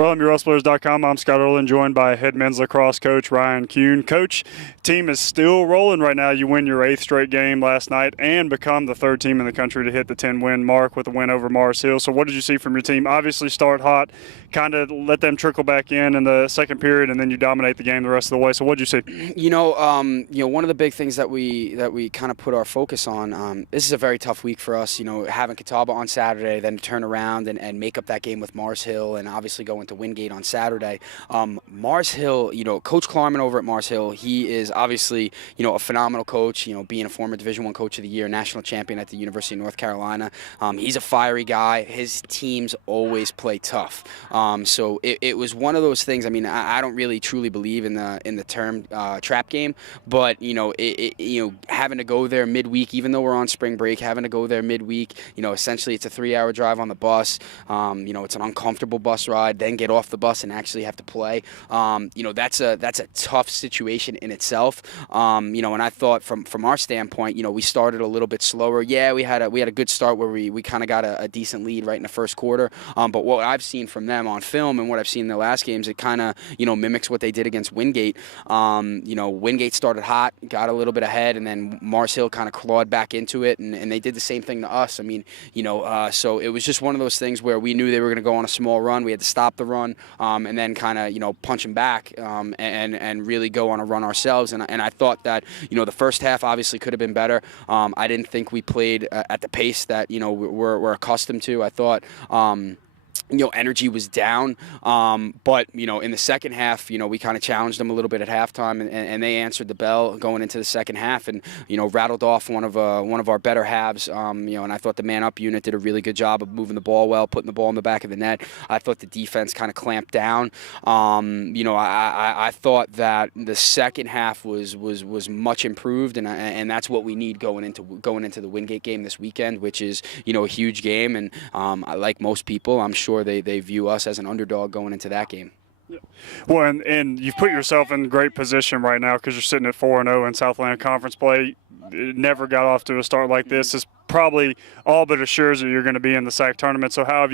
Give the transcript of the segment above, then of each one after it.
From YourUsblers.com, I'm Scott Erlin, joined by head men's lacrosse coach Ryan Kuhn. Coach, team is still rolling right now. You win your 8th straight game last night and become the 3rd team in the country to hit the 10-win mark with a win over Mars Hill. So what did you see from your team? Obviously start hot, kind of let them trickle back in the second period, and then you dominate the game the rest of the way. So what did you see? One of the big things that we kind of put our focus on, this is a very tough week for us, having Catawba on Saturday, then turn around and make up that game with Mars Hill, and obviously go into Wingate on Saturday. Mars Hill, Coach Klarman over at Mars Hill, he is obviously, a phenomenal coach, being a former Division I Coach of the Year, national champion at the University of North Carolina. He's a fiery guy. His teams always play tough. So it was one of those things. I mean, I don't really truly believe in the term trap game, but, having to go there midweek, even though we're on spring break, having to go there midweek, essentially it's a 3-hour drive on the bus. It's an uncomfortable bus ride, then get off the bus and actually have to play. That's a tough situation in itself. And I thought from our standpoint, we started a little bit slower. Yeah, we had a good start where we kind of got a decent lead right in the first quarter. But what I've seen from them on film and what I've seen in the last games, it kind of mimics what they did against Wingate. Wingate started hot, got a little bit ahead, and then Mars Hill kind of clawed back into it, and they did the same thing to us. I mean, so it was just one of those things where we knew they were going to go on a small run. We had to stop the run, and then kind of punch them back, and really go on a run ourselves. And I thought that the first half obviously could have been better. I didn't think we played at the pace that we're accustomed to. I thought. Energy was down, but in the second half, we kind of challenged them a little bit at halftime, and they answered the bell going into the second half, and rattled off one of our better halves. And I thought the man-up unit did a really good job of moving the ball well, putting the ball in the back of the net. I thought the defense kind of clamped down. I thought that the second half was much improved, and that's what we need going into the Wingate game this weekend, which is a huge game, and like most people, I'm sure they view us as an underdog going into that game. Yeah. Well, and you've put yourself in great position right now because you're sitting at 4-0 in Southland Conference play. It never got off to a start like this. It's probably all but assures that you're going to be in the SAC tournament. So how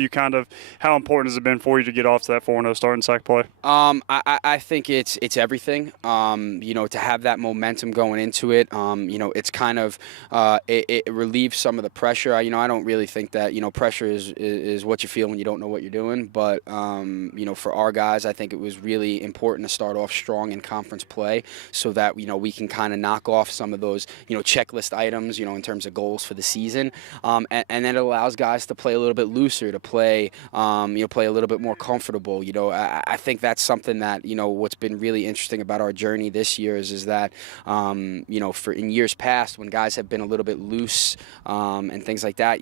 important has it been for you to get off to that 4-0 start in SAC play? I think it's everything. To have that momentum going into it. It's kind of it relieves some of the pressure. I don't really think that pressure is what you feel when you don't know what you're doing. But for our guys, I think it was really important to start off strong in conference play so that we can kind of knock off some of those checklist items in terms of goals for the season, and then it allows guys to play a little bit looser, to play play a little bit more comfortable. I think that's something that what's been really interesting about our journey this year is that for in years past when guys have been a little bit loose and things like that,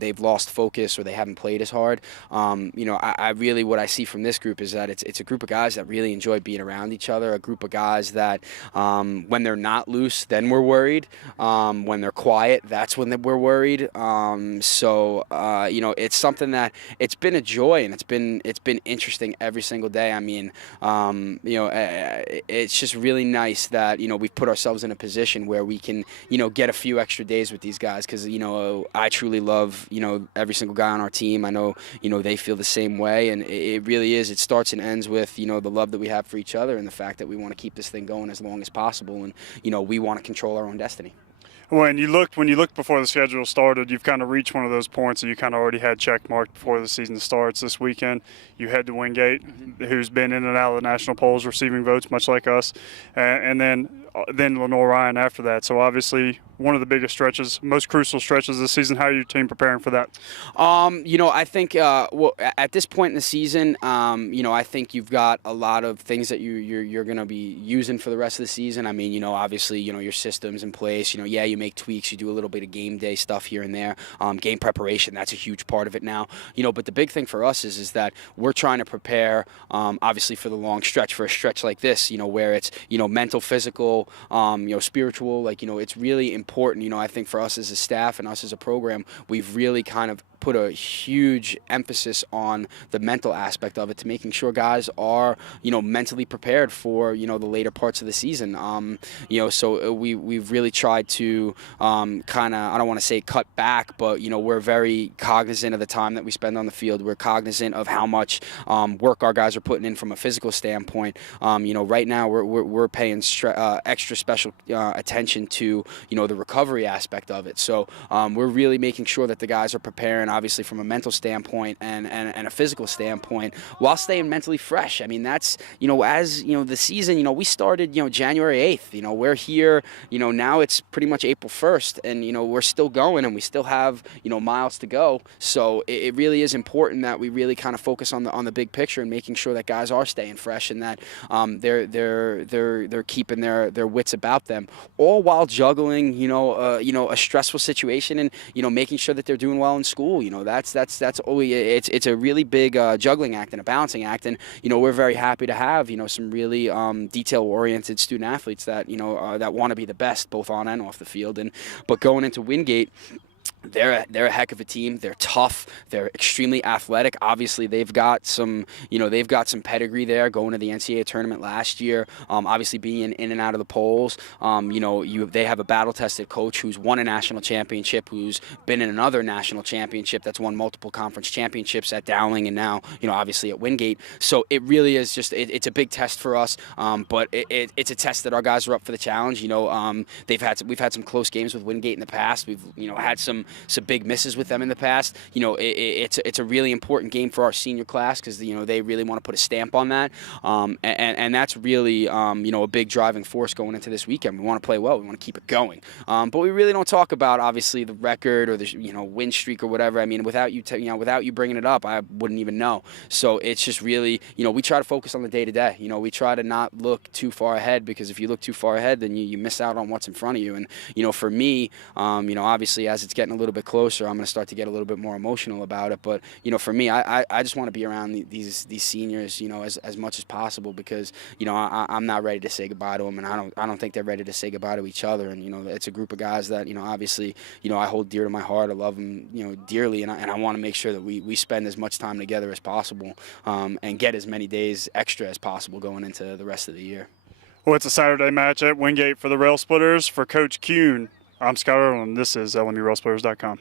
they've lost focus or they haven't played as hard. I really what I see from this group is that it's a group of guys that really enjoy being around each other, a group of guys that when they're not loose, then we're worried. When they're quiet, that's when we're worried. It's something that it's been a joy, and it's been interesting every single day. I mean, it's just really nice that we've put ourselves in a position where we can get a few extra days with these guys, because I truly love every single guy on our team. I know they feel the same way, and it really is. It starts and ends with the love that we have for each other and the fact that we want to keep this thing going as long as possible, and we want to control our own destiny. When you looked before the schedule started, you've kind of reached one of those points that you kind of already had check marked before the season starts. This weekend, you head to Wingate, who's been in and out of the national polls, receiving votes much like us, and then Lenore Ryan after that. So obviously one of the biggest stretches, most crucial stretches this season. How are your team preparing for that? I think at this point in the season, I think you've got a lot of things that you're going to be using for the rest of the season. I mean, obviously, your system's in place. You make tweaks, you do a little bit of game day stuff here and there. Game preparation, that's a huge part of it now. But the big thing for us is that we're trying to prepare, obviously, for the long stretch, for a stretch like this, where it's, mental, physical, spiritual. It's really important, I think for us as a staff and us as a program, we've really kind of put a huge emphasis on the mental aspect of it, to making sure guys are, mentally prepared for, the later parts of the season. So we've really tried to kind of, I don't want to say cut back, but, we're very cognizant of the time that we spend on the field. We're cognizant of how much work our guys are putting in from a physical standpoint. Right now we're paying extra special attention to, the recovery aspect of it. So we're really making sure that the guys are preparing, obviously, from a mental standpoint and a physical standpoint, while staying mentally fresh. I mean, that's, as, the season, we started, January 8th. We're here, now it's pretty much April 1st, and, we're still going, and we still have, miles to go. So it really is important that we really kind of focus on the big picture and making sure that guys are staying fresh, and that they're keeping their wits about them, all while juggling, a stressful situation, and, making sure that they're doing well in school. That's always, it's a really big juggling act and a balancing act. And, we're very happy to have, some really detail-oriented student athletes that, that want to be the best both on and off the field. But going into Wingate, they're a heck of a team. They're tough. They're extremely athletic. Obviously, they've got some pedigree there, going to the NCAA tournament last year. Obviously, being in and out of the polls. They have a battle-tested coach who's won a national championship, who's been in another national championship, that's won multiple conference championships at Dowling, and now, obviously at Wingate. So it really is just it's a big test for us. But it's a test that our guys are up for the challenge. We've had some close games with Wingate in the past. We've had some big misses with them in the past. It's a really important game for our senior class, because they really want to put a stamp on that, and that's really a big driving force going into this weekend. We want to play well. We want to keep it going, but we really don't talk about, obviously, the record or the win streak or whatever. I mean, without you bringing it up, I wouldn't even know. So it's just really, we try to focus on the day to day. We try to not look too far ahead, because if you look too far ahead, then you miss out on what's in front of you. And for me, obviously, as it's getting a little bit closer, I'm going to start to get a little bit more emotional about it. But for me, I just want to be around these seniors, as much as possible, because I'm not ready to say goodbye to them, and I don't think they're ready to say goodbye to each other. And it's a group of guys that obviously I hold dear to my heart. I love them dearly, and I want to make sure that we spend as much time together as possible, and get as many days extra as possible going into the rest of the year. Well, it's a Saturday match at Wingate for the Rail Splitters. For Coach Kuhn, I'm Scott Erland. This is LMURailsplitters.com.